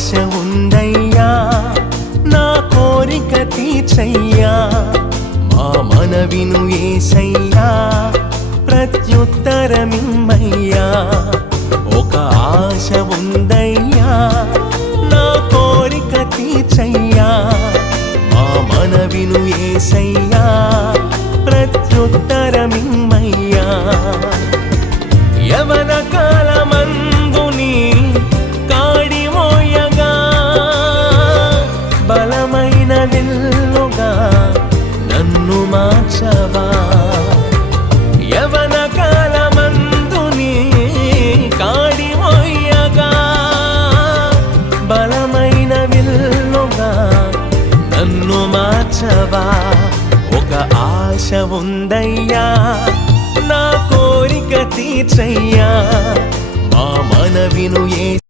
ఆశ ఉందయ్యా నా కోరిక తీర్చయ్యా మా మనవిను యేసయ్యా ప్రత్యుత్తరమిమ్మయ్యా ఒక ఆశ ఉందయ్యా నా కోరిక తీర్చయ్యా మా మనవిను యేసయ్యా ప్రత్యుత్తరమిమ్మయ్యా యవన కాలమందుని కాడి మోయగా బలమైన విల్లుగా నన్ను మార్చవా యవన కాలమందుని కాడి మోయగా బలమైన విల్లుగా నన్ను మార్చవా ఒక ఆశ ఉందయ్యా నా కోరిక తీర్చయ్యా మా మనవిను